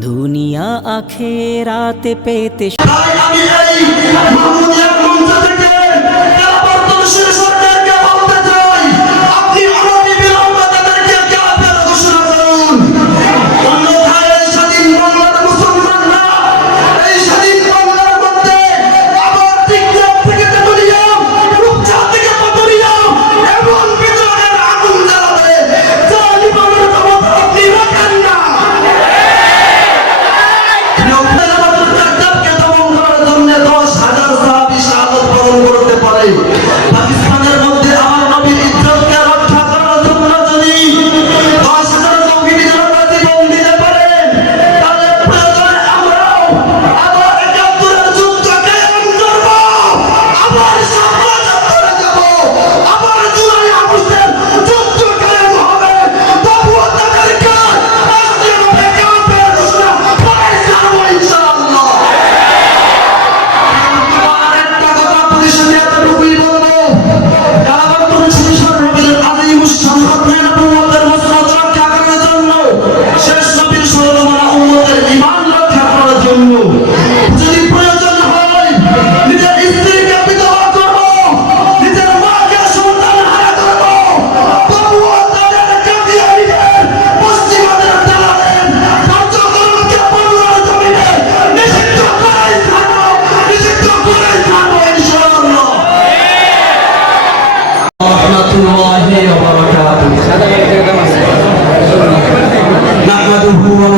दुनिया आखे रात पेते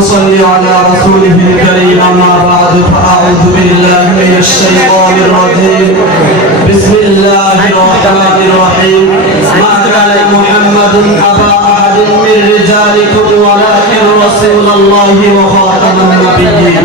صل على رسوله الكريم. أما بعد فأعوذ بالله من الشيطان الرجيم. بسم الله الرحمن الرحيم. ما كان محمد أبا أحد من رجالكم ولكن رسول الله وخاتم النبيين.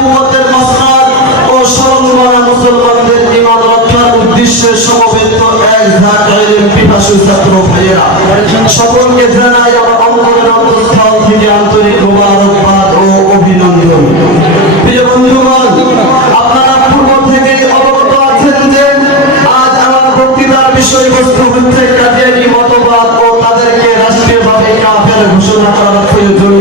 বাইশ ভাগ আইলেন পিপাসু ছাত্র ভাইয়েরা সকলকে জানাই আমার অন্তরের থেকে আন্তরিক মোবারকবাদ ও অভিনন্দন। বিষয়বস্তু হচ্ছে কাদিয়ানি মতবাদ ও তাদেরকে রাষ্ট্রীয়ভাবে কাফের ঘোষণা করার প্রয়োজন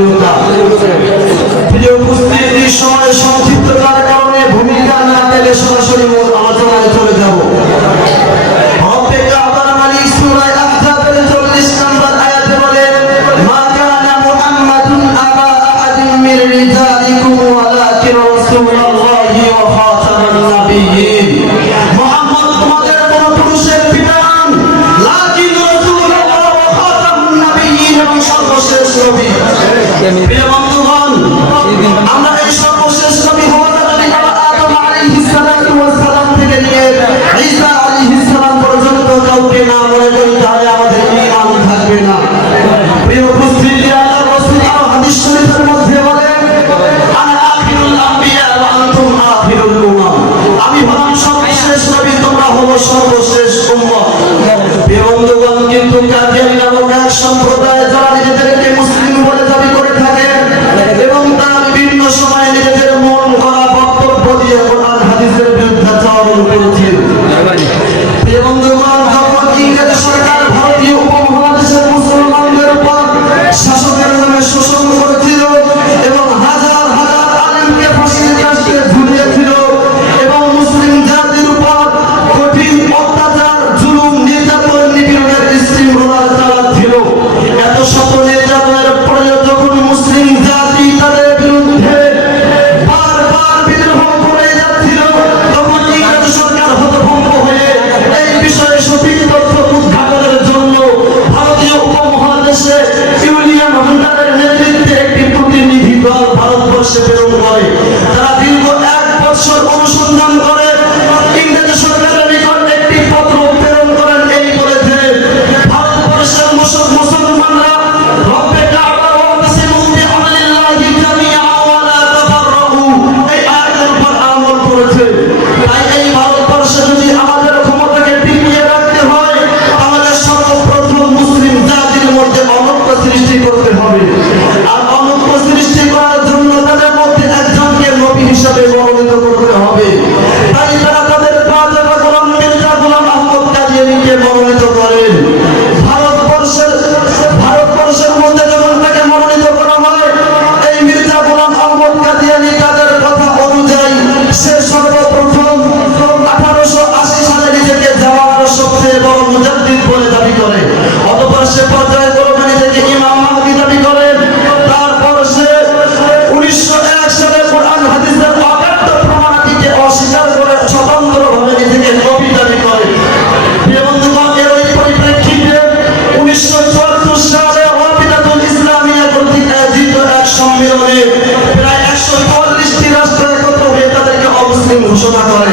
ঘোষণা করে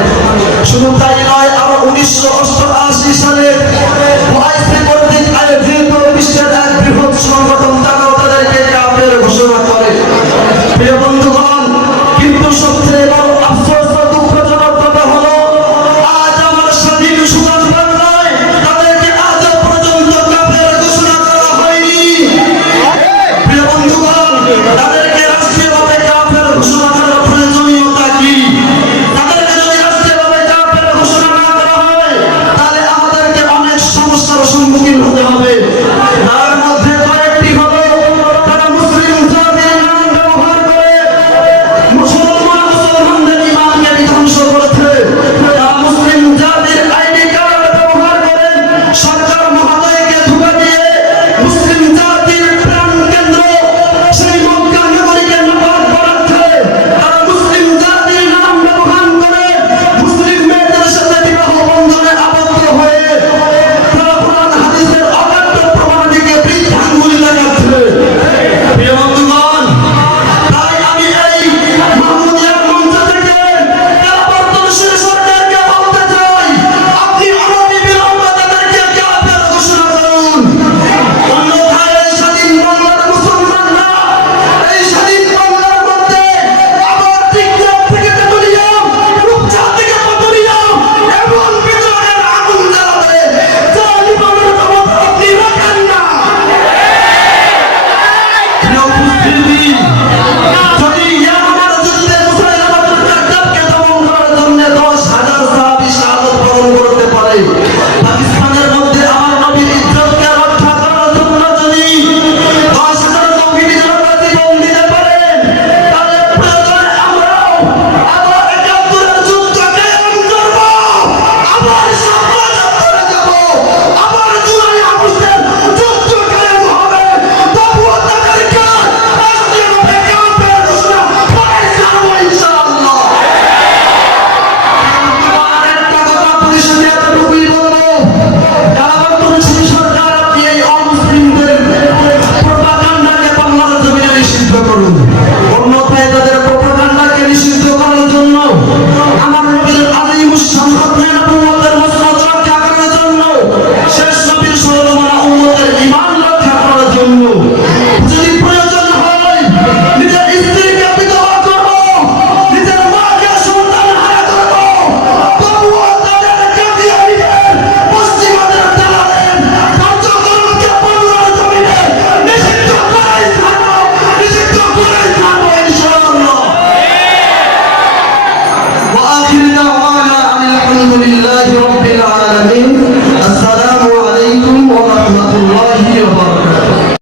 শুধু তাই নয় আরও উনিশশো অষ্টআশি সালে কর্তৃক আয়োজিত